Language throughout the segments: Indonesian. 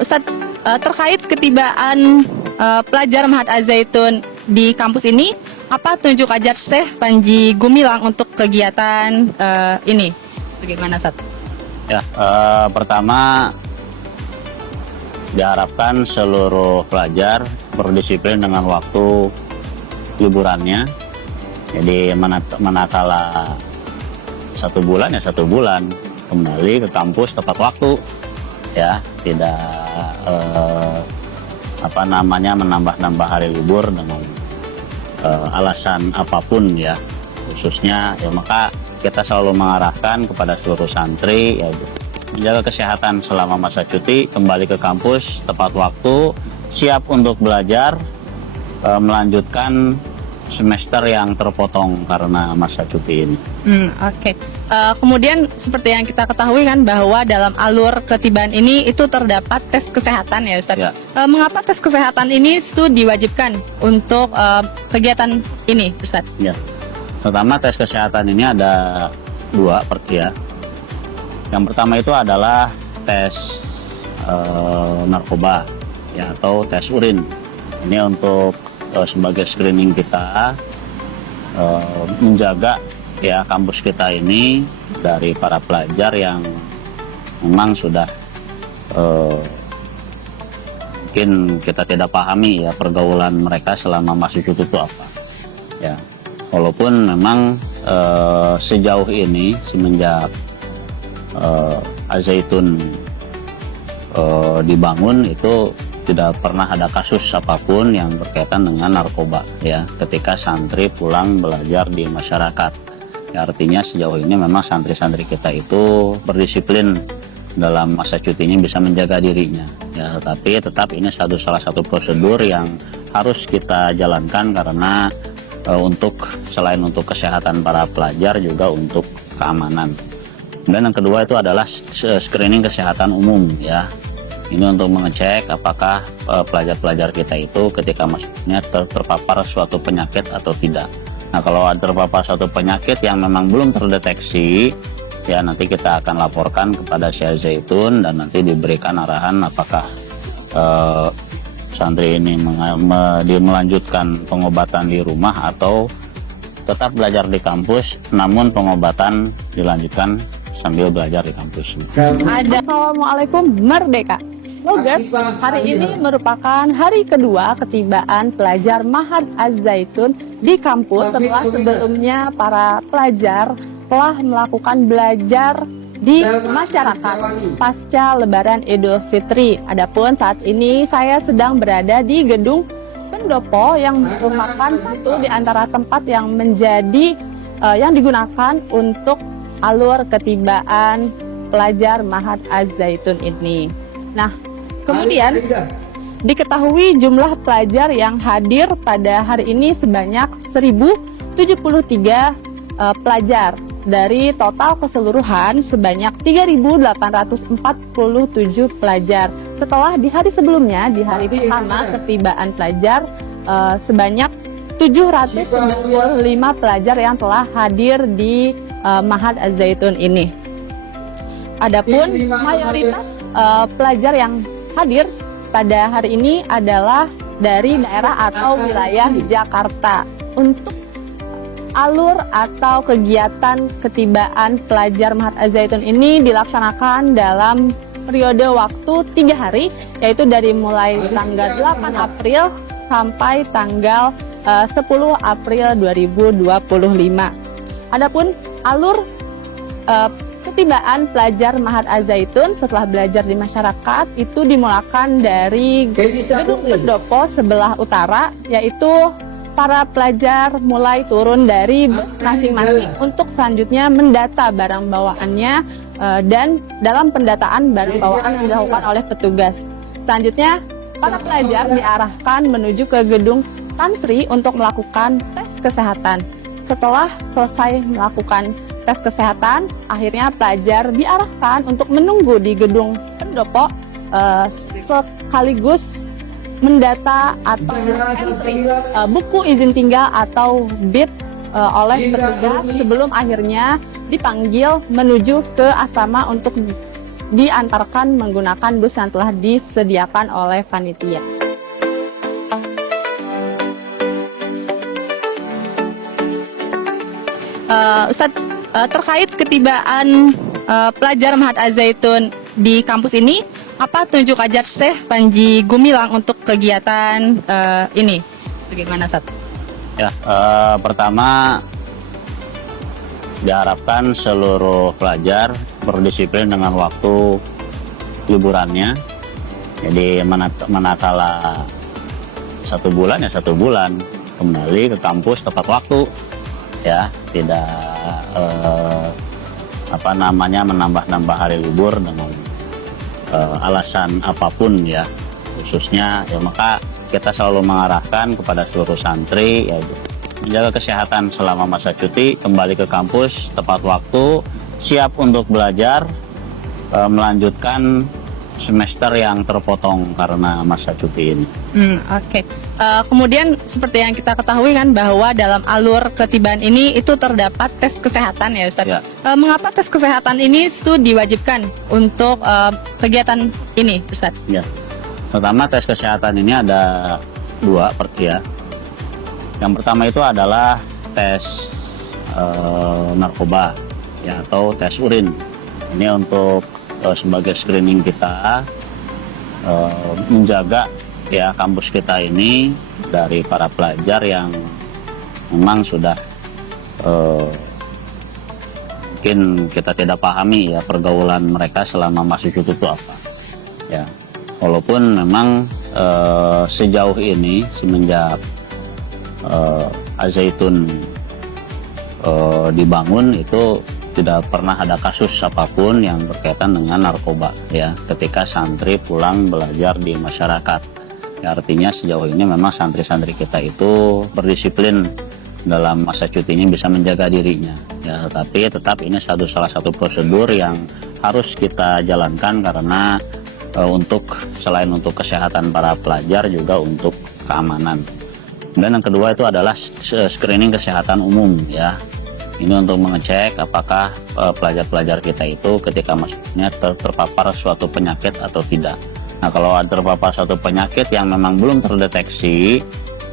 Ustadz, terkait ketibaan pelajar Mahat Az-Zaitun di kampus ini, apa tunjuk ajar Syekh Panji Gumilang untuk kegiatan ini? Bagaimana, Ustadz? Ya, pertama diharapkan seluruh pelajar berdisiplin dengan waktu liburannya. Jadi manakala 1 bulan ya 1 bulan kembali ke kampus tepat waktu, ya tidak menambah-nambah hari libur dengan alasan apapun ya, khususnya ya. Maka kita selalu mengarahkan kepada seluruh santri ya, menjaga kesehatan selama masa cuti, kembali ke kampus tepat waktu, siap untuk belajar, melanjutkan semester yang terpotong karena masa cuti ini. Oke. Kemudian seperti yang kita ketahui kan bahwa dalam alur ketibaan ini itu terdapat tes kesehatan ya, Ustadz. Ya. Mengapa tes kesehatan ini tuh diwajibkan untuk kegiatan ini, Ustadz? Ya. Pertama, tes kesehatan ini ada 2 ya. Yang pertama itu adalah tes narkoba ya, atau tes urin. Ini untuk sebagai screening kita, menjaga ya kampus kita ini dari para pelajar yang memang sudah mungkin kita tidak pahami ya pergaulan mereka selama masih cuti itu apa ya. Walaupun memang sejauh ini semenjak Az-Zaitun dibangun itu tidak pernah ada kasus apapun yang berkaitan dengan narkoba ya ketika santri pulang belajar di masyarakat ya. Artinya sejauh ini memang santri-santri kita itu berdisiplin dalam masa cutinya, bisa menjaga dirinya ya. Tapi tetap ini salah satu prosedur yang harus kita jalankan karena selain untuk kesehatan para pelajar juga untuk keamanan. Dan yang kedua itu adalah screening kesehatan umum ya. Ini untuk mengecek apakah pelajar-pelajar kita itu ketika masuknya terpapar suatu penyakit atau tidak. Nah, kalau terpapar suatu penyakit yang memang belum terdeteksi, ya nanti kita akan laporkan kepada Syekh Az-Zaitun dan nanti diberikan arahan apakah santri ini melanjutkan pengobatan di rumah atau tetap belajar di kampus, namun pengobatan dilanjutkan sambil belajar di kampus. Assalamualaikum Merdeka. Vloggers, hari ini merupakan hari kedua ketibaan pelajar Mahat Az-Zaitun di kampus setelah sebelumnya para pelajar telah melakukan belajar di masyarakat pasca Lebaran Idul Fitri. Adapun saat ini saya sedang berada di gedung pendopo yang merupakan satu di antara tempat yang yang digunakan untuk alur ketibaan pelajar Mahat Az-Zaitun ini. Nah, kemudian diketahui jumlah pelajar yang hadir pada hari ini sebanyak 1073 pelajar dari total keseluruhan sebanyak 3.847 pelajar. Setelah di hari sebelumnya, di hari pertama ketibaan pelajar sebanyak 795 pelajar yang telah hadir di Mahat Az-Zaitun ini. Adapun mayoritas pelajar yang hadir pada hari ini adalah dari daerah atau wilayah Jakarta. Untuk alur atau kegiatan ketibaan pelajar Mahat Az-Zaitun ini dilaksanakan dalam periode waktu 3 hari, yaitu dari mulai tanggal 8 April sampai tanggal 10 April 2025. Adapun alur ketibaan pelajar Mahat Az-Zaitun setelah belajar di masyarakat itu dimulakan dari gedung pendopo sebelah utara, yaitu para pelajar mulai turun dari bus masing-masing untuk selanjutnya mendata barang bawaannya dan dalam pendataan barang bawaan yang dilakukan oleh petugas. Selanjutnya para pelajar diarahkan menuju ke gedung Tansri untuk melakukan tes kesehatan. Setelah selesai melakukan tes kesehatan, akhirnya pelajar diarahkan untuk menunggu di gedung pendopo sekaligus mendata atau entry buku izin tinggal atau BIT oleh petugas sebelum akhirnya dipanggil menuju ke asrama untuk diantarkan menggunakan bus yang telah disediakan oleh panitia. Ustadz, terkait ketibaan pelajar Mahat Az-Zaitun di kampus ini, apa tunjuk ajar Syekh Panji Gumilang untuk kegiatan ini? Bagaimana, Ustadz? Ya, pertama diharapkan seluruh pelajar berdisiplin dengan waktu liburannya. Jadi manakala 1 bulan ya 1 bulan, kembali ke kampus tepat waktu, ya, tidak menambah-nambah hari libur dengan alasan apapun, ya, khususnya ya. Maka kita selalu mengarahkan kepada seluruh santri, ya, menjaga kesehatan selama masa cuti, kembali ke kampus tepat waktu, siap untuk belajar, melanjutkan semester yang terpotong karena masa cuti ini. Oke. Kemudian seperti yang kita ketahui kan bahwa dalam alur ketibaan ini itu terdapat tes kesehatan, ya, Ustadz. Ya. Mengapa tes kesehatan ini tuh diwajibkan untuk kegiatan ini, Ustadz? Ya. Pertama, tes kesehatan ini ada 2, ya. Yang pertama itu adalah tes narkoba, ya, atau tes urin. Ini untuk sebagai screening kita, menjaga, ya, kampus kita ini dari para pelajar yang memang sudah mungkin kita tidak pahami, ya, pergaulan mereka selama masih cuti itu apa, ya. Walaupun memang sejauh ini semenjak Az-Zaitun dibangun itu tidak pernah ada kasus apapun yang berkaitan dengan narkoba, ya, ketika santri pulang belajar di masyarakat. Ya, artinya sejauh ini memang santri-santri kita itu berdisiplin dalam masa cutinya, bisa menjaga dirinya, ya. Tapi tetap ini salah satu prosedur yang harus kita jalankan karena selain untuk kesehatan para pelajar juga untuk keamanan. Dan yang kedua itu adalah screening kesehatan umum, ya. Ini untuk mengecek apakah pelajar-pelajar kita itu ketika masuknya terpapar suatu penyakit atau tidak. Nah, kalau terpapar suatu penyakit yang memang belum terdeteksi,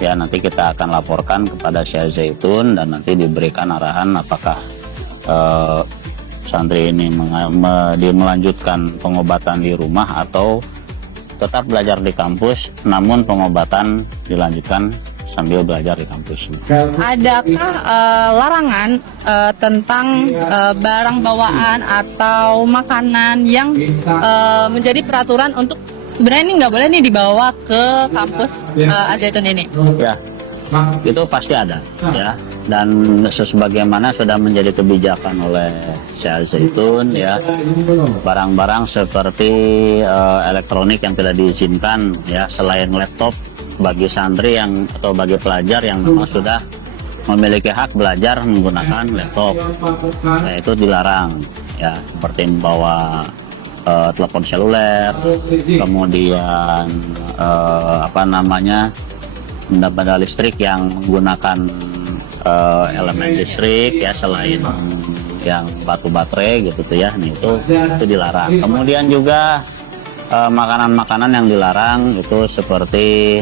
ya, nanti kita akan laporkan kepada Syekh Az-Zaitun dan nanti diberikan arahan apakah santri ini melanjutkan pengobatan di rumah atau tetap belajar di kampus namun pengobatan dilanjutkan sambil belajar di kampus. Adakah larangan tentang barang bawaan atau makanan yang menjadi peraturan untuk sebenarnya ini nggak boleh nih dibawa ke kampus Az-Zaitun ini? Ya, itu pasti ada, ya. Dan sebagaimana sudah menjadi kebijakan oleh Syekh Az-Zaitun, ya, barang-barang seperti elektronik yang tidak diizinkan, ya, selain laptop bagi santri atau bagi pelajar yang memang sudah memiliki hak belajar menggunakan laptop, ya, itu dilarang, ya, seperti membawa telepon seluler, kemudian benda-benda listrik yang menggunakan elemen listrik, ya, selain yang batu baterai gitu tuh, ya, itu dilarang. Kemudian juga makanan-makanan yang dilarang itu seperti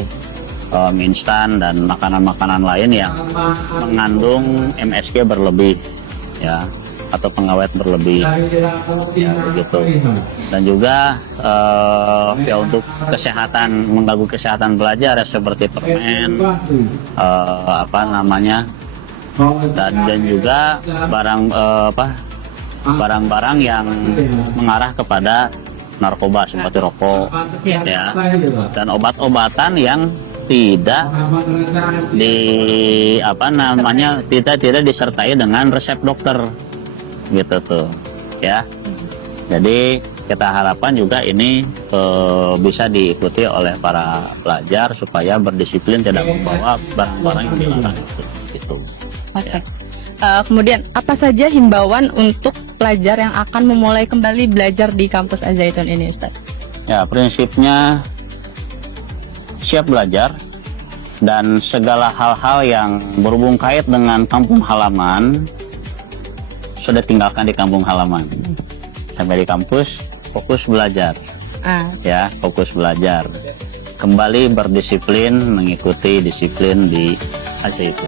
mie instan dan makanan-makanan lain yang mengandung MSG berlebih, ya, atau pengawet berlebih, ya, begitu. Dan juga ya, untuk kesehatan, mengganggu kesehatan pelajar, ya, seperti permen, dan juga barang-barang yang mengarah kepada narkoba seperti rokok, ya, dan obat-obatan yang tidak tidak disertai dengan resep dokter, gitu tuh, ya. Jadi kita harapkan juga ini bisa diikuti oleh para pelajar supaya berdisiplin, tidak membawa barang-barang yang dilarang, gitu. Oke. Kemudian apa saja himbauan untuk pelajar yang akan memulai kembali belajar di kampus Az-Zaitun ini, Ustaz? Ya, prinsipnya siap belajar dan segala hal-hal yang berhubung kait dengan kampung halaman sudah tinggalkan di kampung halaman. Sampai di kampus fokus belajar. Ah, Ya, fokus belajar. Kembali berdisiplin, mengikuti disiplin di Az-Zaitun.